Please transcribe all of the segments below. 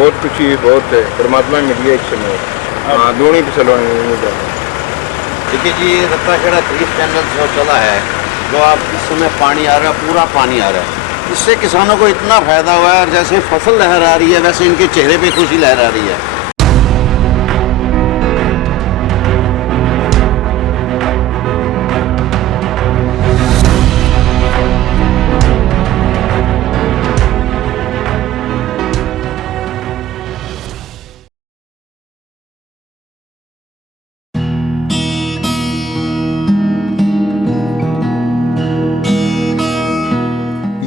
बहुत खुशी बहुत है, परमात्मा मिल गया इस समय। हाँ दोनों फसल देखिए जी, रत्ताखेड़ा 30 चैनल जो चला है, जो आप इस समय पानी आ रहा है, पूरा पानी आ रहा है, इससे किसानों को इतना फायदा हुआ है और जैसे फसल लहरा रही है वैसे इनके चेहरे पे खुशी लहरा रही है।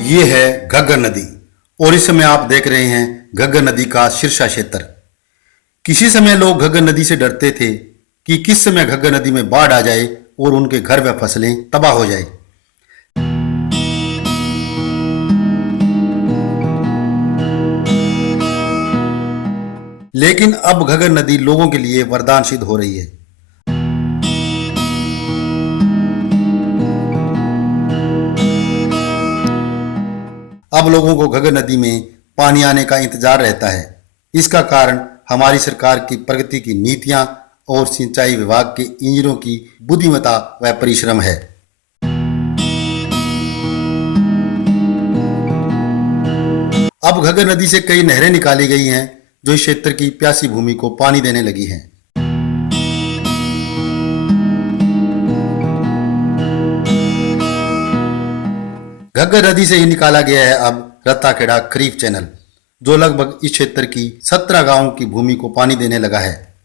ये है घग्गर नदी और इस समय आप देख रहे हैं घग्गर नदी का शीर्षा क्षेत्र। किसी समय लोग घग्गर नदी से डरते थे कि किस समय घग्गर नदी में बाढ़ आ जाए और उनके घर व फसलें तबाह हो जाए। लेकिन अब घग्गर नदी लोगों के लिए वरदान सिद्ध हो रही है। अब लोगों को घग्गर नदी में पानी आने का इंतजार रहता है। इसका कारण हमारी सरकार की प्रगति की नीतियां और सिंचाई विभाग के इंजीनियरों की बुद्धिमत्ता व परिश्रम है। अब घग्गर नदी से कई नहरें निकाली गई हैं जो इस क्षेत्र की प्यासी भूमि को पानी देने लगी हैं। घग्गर नदी से ही निकाला गया है अब रत्ताखेड़ा खरीफ चैनल, जो लगभग इस क्षेत्र की 17 गांवों की भूमि को पानी देने लगा है।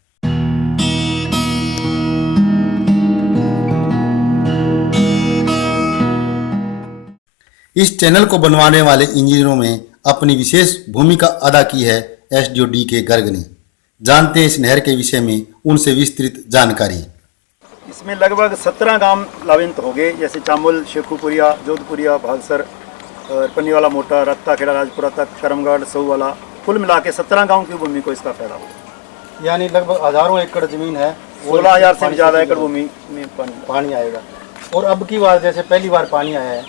इस चैनल को बनवाने वाले इंजीनियरों में अपनी विशेष भूमिका अदा की है एसडीओ डी के गर्ग ने। जानते हैं इस नहर के विषय में उनसे विस्तृत जानकारी। इसमें लगभग 17 गांव लाभान्वित हो गए, जैसे चामुल, शेखुपुरिया, जोधपुरिया, भागसर और पन्नीवाला मोटा, रत्ताखेड़ा, राजपुरा तक, करमगढ़, सऊवाला, कुल मिला के 17 गाँव की भूमि को इसका फायदा हुआ। यानी लगभग हजारों एकड़ जमीन है, 16,000 से भी ज़्यादा एकड़ भूमि में पानी आएगा। और अब की बार जैसे पहली बार पानी आया है,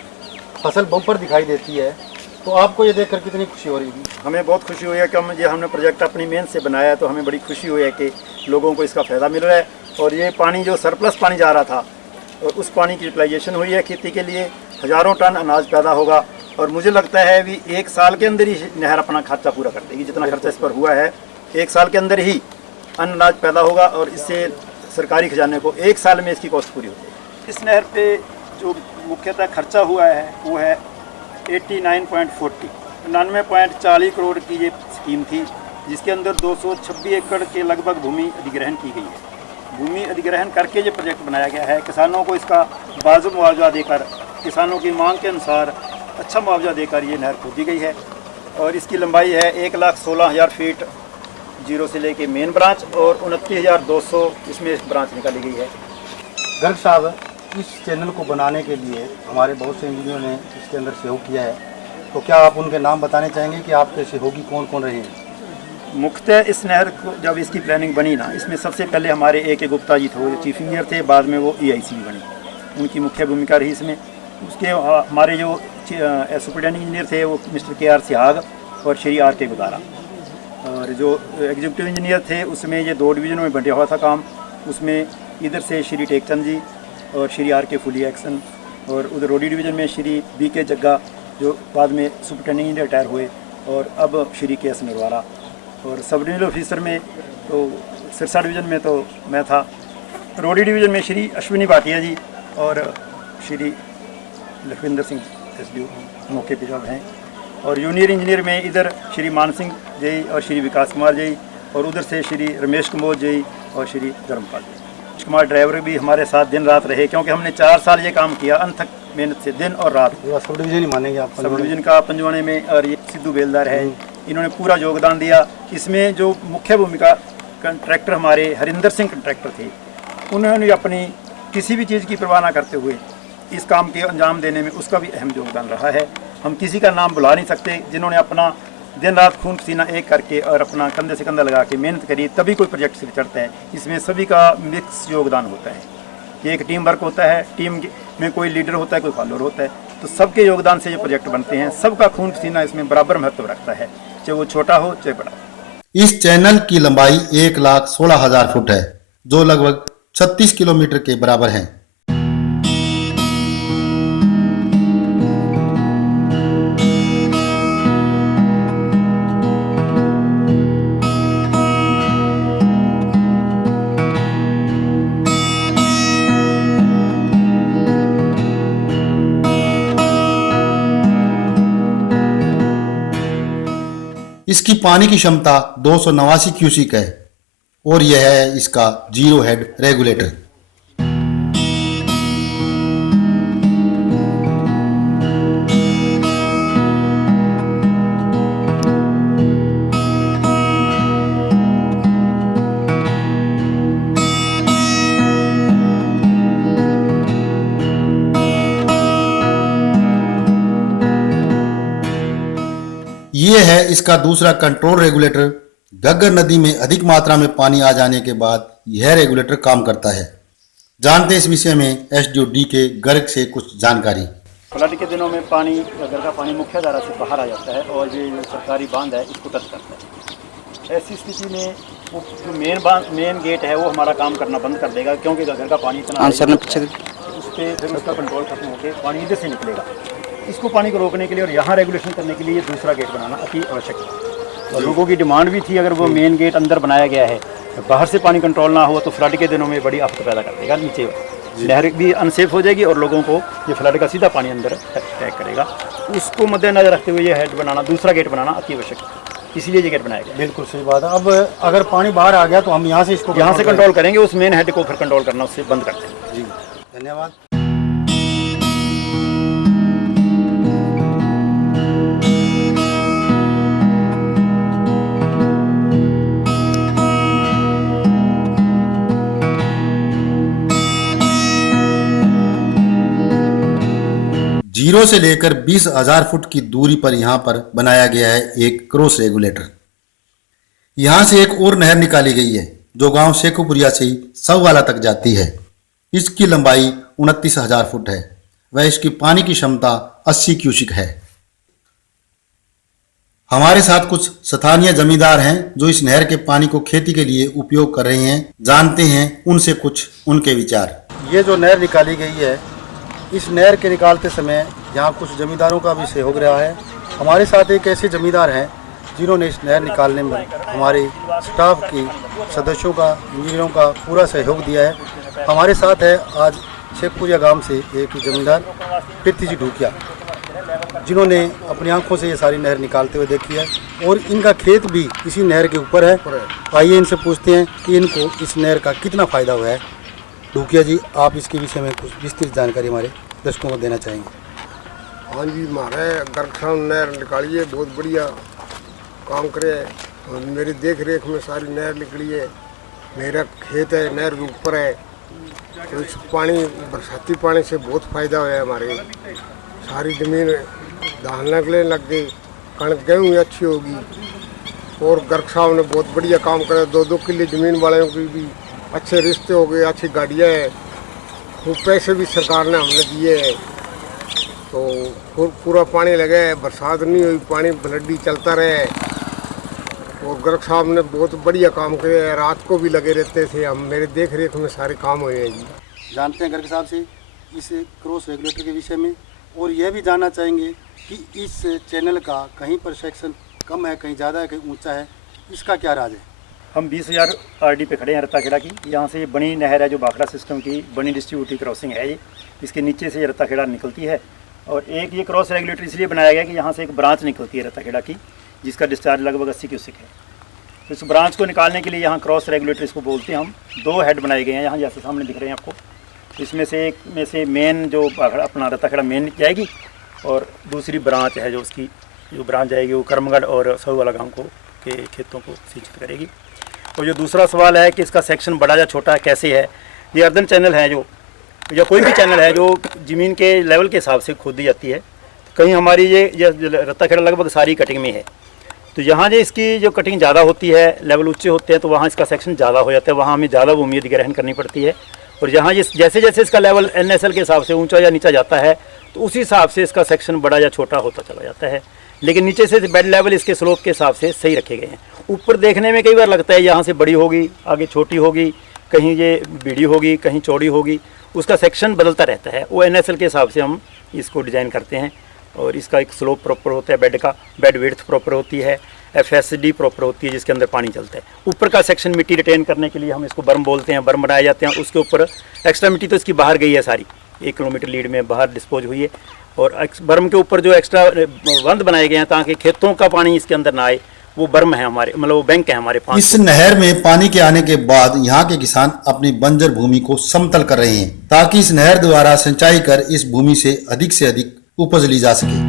फसल बम्पर दिखाई देती है, तो आपको ये देखकर कितनी खुशी हो रही है? हमें बहुत खुशी हुई है कि हमने प्रोजेक्ट अपनी मेहनत से बनाया है, तो हमें बड़ी खुशी हुई है कि लोगों को इसका फ़ायदा मिल रहा है। और ये पानी जो सरप्लस पानी जा रहा था, और उस पानी की यूटिलाइजेशन हुई है, खेती के लिए हज़ारों टन अनाज पैदा होगा। और मुझे लगता है भी 1 साल के अंदर ही नहर अपना खर्चा पूरा कर देगी। जितना खर्चा इस पर हुआ है, 1 साल के अंदर ही अनाज पैदा होगा और इससे सरकारी खजाने को 1 साल में इसकी कॉस्ट पूरी होगी। इस नहर पे जो मुख्यतः खर्चा हुआ है वो है 99.40 करोड़ की ये स्कीम थी, जिसके अंदर 226 एकड़ के लगभग भूमि अधिग्रहण की गई है। भूमि अधिग्रहण करके ये प्रोजेक्ट बनाया गया है। किसानों को इसका वाजिब मुआवजा देकर, किसानों की मांग के अनुसार अच्छा मुआवजा देकर ये नहर खोदी गई है। और इसकी लंबाई है 1,16,000 फीट जीरो से लेके मेन ब्रांच, और 29,200 इसमें ब्रांच निकाली गई है। गर्ग साहब, इस चैनल को बनाने के लिए हमारे बहुत से इंजीनियरों ने इसके अंदर सहयोग किया है, तो क्या आप उनके नाम बताने चाहेंगे कि आपके सहयोगी कौन कौन रहे हैं? मुख्यतः इस नहर को जब इसकी प्लानिंग बनी ना, इसमें सबसे पहले हमारे ए के गुप्ता जी थे, वो चीफ इंजीनियर थे, बाद में वो EIC भी बनी, उनकी मुख्य भूमिका रही इसमें। उसके हमारे जो सुपरिटेंडिंग इंजीनियर थे वो मिस्टर KR सिहाग और श्री RK गुदारा, और जो एग्जीक्यूटिव इंजीनियर थे उसमें ये 2 डिवीज़नों में बंटा हुआ था काम। उसमें इधर से श्री टेकचंद जी और श्री RK फुली एक्शन, और उधर रोडी डिवीज़न में श्री BK जग्गा जो बाद में सुपरिटेंडिंग इंजीनियर रिटायर हुए, और अब श्री KS नरवाला। और सब डिविजनल ऑफिसर में तो सिरसा डिवीज़न में तो मैं था। रोडी डिवीज़न में श्री अश्विनी भाटिया जी और श्री लखविंदर सिंह SDO मौके पर जब हैं। और जूनियर इंजीनियर में इधर श्री मान सिंह जी और श्री विकास कुमार जी, और उधर से श्री रमेश कुमार जी और श्री धर्मपाल जी। कुमार ड्राइवर भी हमारे साथ दिन रात रहे, क्योंकि हमने 4 साल ये काम किया अनथक मेहनत से, दिन और रात। सब डिवीजन ही मानेंगे आप? सब डिवीजन का पंजवाने में, और ये सिद्धू बेलदार है, इन्होंने पूरा योगदान दिया। इसमें जो मुख्य भूमिका कंट्रैक्टर हमारे हरिंदर सिंह कंट्रैक्टर थे, उन्होंने अपनी किसी भी चीज़ की परवाह ना करते हुए इस काम के अंजाम देने में उसका भी अहम योगदान रहा है। हम किसी का नाम बुला नहीं सकते, जिन्होंने अपना दिन रात खून पसीना एक करके और अपना कंधे से कंधा लगा के मेहनत करी, तभी कोई प्रोजेक्ट सिर चढ़ता है। इसमें सभी का मिक्स योगदान होता है। ये एक टीम वर्क होता है, टीम में कोई लीडर होता है, कोई फॉलोअर होता है, तो सबके योगदान से ये प्रोजेक्ट बनते हैं। सबका खून पसीना इसमें बराबर महत्व रखता है, चाहे वो छोटा हो चाहे बड़ा। इस चैनल की लंबाई 1,16,000 फुट है, जो लगभग 36 किलोमीटर के बराबर है। इसकी पानी की क्षमता 289 क्यूसिक है और यह है इसका जीरो हेड रेगुलेटर। ये है इसका दूसरा कंट्रोल रेगुलेटर। घग्गर नदी में अधिक मात्रा में पानी आ जाने के बाद यह रेगुलेटर काम करता है। जानते हैं इस विषय में एसडीओ डी के गर्ग से कुछ जानकारी। फ्लड के दिनों में पानी, घग्गर का पानी मुख्य धारा से बाहर आ जाता है और ये जो सरकारी बांध है इसको टच करता है। ऐसी स्थिति में वो जो मेन गेट है वो हमारा काम करना बंद कर देगा, क्योंकि घग्गर का पानी इतना उस पर फिर उसका कंट्रोल खत्म होकर पानी इधर से निकलेगा। इसको पानी को रोकने के लिए और यहाँ रेगुलेशन करने के लिए ये दूसरा गेट बनाना अति आवश्यक है। और लोगों की डिमांड भी थी, अगर वो मेन गेट अंदर बनाया गया है तो बाहर से पानी कंट्रोल ना हो तो फ्लड के दिनों में बड़ी आफत पैदा कर देगा। नीचे नहर भी अनसेफ हो जाएगी और लोगों को ये फ्लड का सीधा पानी अंदर अटैक करेगा। उसको मद्देनजर रखते हुए ये हेड बनाना, दूसरा गेट बनाना अति आवश्यक है, इसीलिए ये गेट बनाया गया। बिल्कुल सही बात है। अब अगर पानी बाहर आ गया तो हम यहाँ से इसको कंट्रोल करेंगे, उस मेन हेड को फिर कंट्रोल करना उससे बंद करते हैं। जी धन्यवाद। जीरो से लेकर 20,000 फुट की दूरी पर यहाँ पर बनाया गया है एक क्रॉस रेगुलेटर। यहाँ से एक और नहर निकाली गई है जो गांव शेखुपुरिया से सौवाला तक जाती है। इसकी लंबाई 29,000 फुट है वह इसकी पानी की क्षमता 80 क्यूसिक है। हमारे साथ कुछ स्थानीय जमींदार हैं जो इस नहर के पानी को खेती के लिए उपयोग कर रहे हैं। जानते हैं उनसे कुछ उनके विचार। ये जो नहर निकाली गई है, इस नहर के निकालते समय यहाँ कुछ जमींदारों का भी सहयोग रहा है। हमारे साथ एक ऐसे जमींदार हैं जिन्होंने इस नहर निकालने में हमारे स्टाफ की सदस्यों का, इंजीनियरों का पूरा सहयोग दिया है। हमारे साथ है आज शेखपुरिया गांव से एक जमींदार पृथ्वी जी ढूकिया, जिन्होंने अपनी आंखों से ये सारी नहर निकालते हुए देखी है और इनका खेत भी इसी नहर के ऊपर है। आइए इनसे पूछते हैं कि इनको इस नहर का कितना फ़ायदा हुआ है। ढूकिया जी, आप इसके विषय में कुछ विस्तृत जानकारी हमारे दर्शकों को देना चाहेंगे। हाँ जी, हमारे गर्ग नहर निकाली है, बहुत बढ़िया काम करे और मेरी देख रेख में सारी नहर निकली है। मेरा खेत है नहर के ऊपर है, तो इस पानी बरसाती पानी से बहुत फ़ायदा हुआ है। हमारे सारी ज़मीन धान लगने लग गई, कणक गेहूँ अच्छी होगी। और गर्ग साहब ने बहुत बढ़िया काम करे। 2-2 किले ज़मीन वालों की भी अच्छे रिश्ते हो गए, अच्छी गाड़ियाँ हैं, खूब पैसे भी सरकार ने हमने दिए हैं। तो पूरा पानी लगे, बरसात नहीं हुई, पानी ब्लडी चलता रहे। और गर्ग साहब ने बहुत बढ़िया काम किया है, रात को भी लगे रहते थे हम, मेरे देख रेख में सारे काम हुए हैं जी। जानते हैं गर्ग साहब से इस क्रॉस रेगुलेटर के विषय में और यह भी जानना चाहेंगे कि इस चैनल का कहीं पर सेक्शन कम है, कहीं ज़्यादा है, कहीं ऊँचा है, इसका क्या राज है। हम 20,000 RD पे खड़े हैं रत्ताखेड़ा की। यहाँ से बनी नहर है जो भाखड़ा सिस्टम की बनी डिस्ट्रीब्यूटिव क्रॉसिंग है। ये इसके नीचे से रत्ताखेड़ा निकलती है और एक ये क्रॉस रेगुलेटर इसलिए बनाया गया कि यहाँ से एक ब्रांच निकलती है रत्ताखेड़ा की, जिसका डिस्चार्ज लगभग 80 क्यूसिक है। तो इस ब्रांच को निकालने के लिए यहाँ क्रॉस रेगुलेटर इसको बोलते हैं हम। 2 हेड बनाए गए हैं यहाँ, जैसे सामने दिख रहे हैं आपको। इसमें से एक में से मेन जो अपना रत्ताखेड़ा मेन जाएगी और दूसरी ब्रांच है जो उसकी जो ब्रांच जाएगी वो करमगढ़ और सौवाला गाँव को के खेतों को सिंचित करेगी। और जो दूसरा सवाल है कि इसका सेक्शन बड़ा या छोटा कैसे है, ये अर्दन चैनल है जो या कोई भी चैनल है जो ज़मीन के लेवल के हिसाब से खोदी जाती है। कहीं हमारी ये रत्ताखेड़ा लगभग सारी कटिंग में है, तो यहाँ जो इसकी जो कटिंग ज़्यादा होती है, लेवल ऊंचे होते हैं, तो वहाँ इसका सेक्शन ज़्यादा हो जाता है, वहाँ हमें ज़्यादा उम्मीद ग्रहण करनी पड़ती है। और जहाँ ये जैसे जैसे इसका लेवल NSL के हिसाब से ऊँचा या नीचा जाता है, तो उसी हिसाब से इसका सेक्शन बड़ा या छोटा होता चला जाता है। लेकिन नीचे से बेड लेवल इसके स्लोप के हिसाब से सही रखे गए हैं। ऊपर देखने में कई बार लगता है यहाँ से बड़ी होगी, आगे छोटी होगी, कहीं ये बीड़ी होगी, कहीं चौड़ी होगी, उसका सेक्शन बदलता रहता है। वो NSL के हिसाब से हम इसको डिज़ाइन करते हैं और इसका एक स्लोप प्रॉपर होता है, बेड का बेड विड्थ प्रॉपर होती है, FSD प्रॉपर होती है जिसके अंदर पानी चलता है। ऊपर का सेक्शन मिट्टी रिटेन करने के लिए हम इसको बर्म बोलते हैं, बर्म बनाए जाते हैं। उसके ऊपर एक्स्ट्रा मिट्टी तो इसकी बाहर गई है सारी, 1 किलोमीटर लीड में बाहर डिस्पोज हुई है। और बर्म के ऊपर जो एक्स्ट्रा बंद बनाए गए हैं ताकि खेतों का पानी इसके अंदर ना आए, वो बर्म है हमारे, मतलब वो बैंक है हमारे पास। इस नहर में पानी के आने के बाद यहाँ के किसान अपनी बंजर भूमि को समतल कर रहे हैं ताकि इस नहर द्वारा सिंचाई कर इस भूमि से अधिक उपज ली जा सके।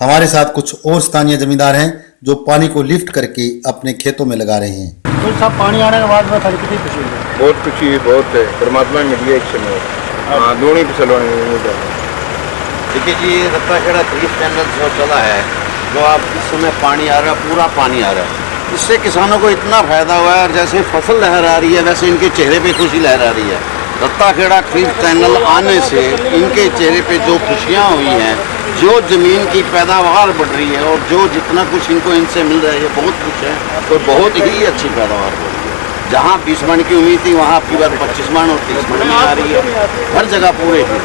हमारे साथ कुछ और स्थानीय जमींदार हैं जो पानी को लिफ्ट करके अपने खेतों में लगा रहे हैं। तो सब पानी आने के बाद में थाली कितनी खुशी है? बहुत खुशी है, बहुत है। परमात्मा मिल गया एक समय। हाँ, दोनों की चलवाएंगे। देखिए जी, रत्ताखेड़ा 30 चैनल जो चला है, जो आप इस समय पानी आ रहा है, पूरा पानी आ रहा है। इससे किसानों को इतना फायदा हुआ है और जैसे फसल लहर आ रही है वैसे इनके चेहरे पे खुशी लहर आ रही है। रत्ताखेड़ा 30 चैनल आने से इनके चेहरे पे जो खुशियाँ हुई हैं, जो ज़मीन की पैदावार बढ़ रही है और जो जितना कुछ इनको इनसे मिल रहा है, ये बहुत कुछ है और बहुत ही अच्छी पैदावार हो रही है। जहाँ 20 मन की उम्मीद थी वहाँ आपकी बार 25 मन और 30 मन में आ रही है, हर जगह पूरे ही।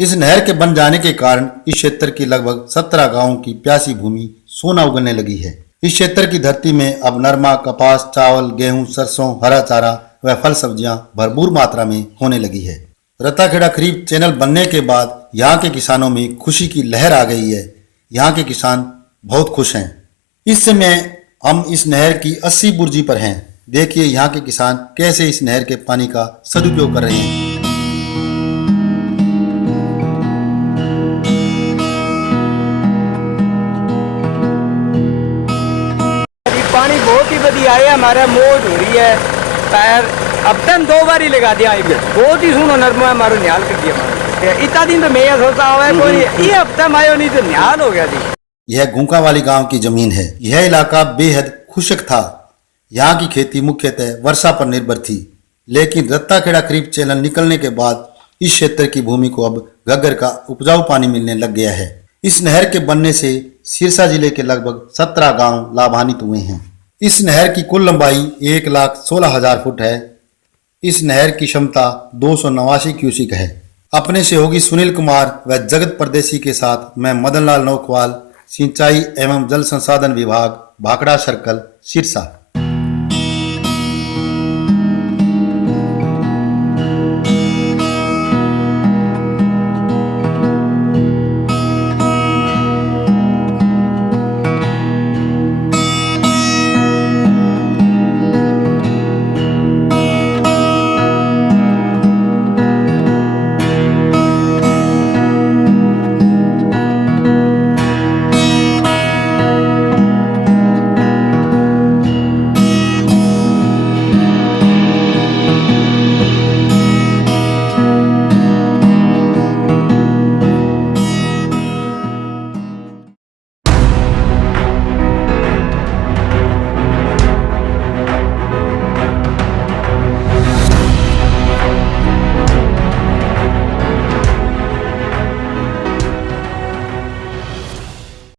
इस नहर के बन जाने के कारण इस क्षेत्र की लगभग 17 गांवों की प्यासी भूमि सोना उगलने लगी है। इस क्षेत्र की धरती में अब नरमा, कपास, चावल, गेहूं, सरसों, हरा चारा व फल सब्जियां भरपूर मात्रा में होने लगी है। रत्ताखेड़ा खरीफ चैनल बनने के बाद यहाँ के किसानों में खुशी की लहर आ गई है। यहाँ के किसान बहुत खुश हैं। इस समय हम इस नहर की 80 बुर्जी पर हैं। देखिए यहाँ के किसान कैसे इस नहर के पानी का सदुपयोग कर रहे हैं। पानी बहुत ही बढ़िया है, हमारा मोज हो रही है पैर। अब तक 2 बार ही लगा दिया, बहुत ही सुनो नरमा हमारा न्याल कर दिया। इतना दिन तो मैं सोचता हुआ कोई ये हफ्ता मायो नहीं तो न्याल हो गया जी। यह गुंकावाली गांव की जमीन है। यह इलाका बेहद खुशक था। यहाँ की खेती मुख्यतः वर्षा पर निर्भर थी, लेकिन रत्ताखेड़ा खरीफ चैनल निकलने के बाद इस क्षेत्र की भूमि को अब घग्गर का उपजाऊ पानी मिलने लग गया है। इस नहर के बनने से सिरसा जिले के लगभग 17 गांव लाभान्वित हुए हैं। इस नहर की कुल लंबाई 1,16,000 फुट है। इस नहर की क्षमता 289 क्यूसिक है। अपने सहयोगी सुनील कुमार व जगत परदेसी के साथ मैं मदन लाल नौखवाल, सिंचाई एवं जल संसाधन विभाग, भाखड़ा सर्कल, सिरसा।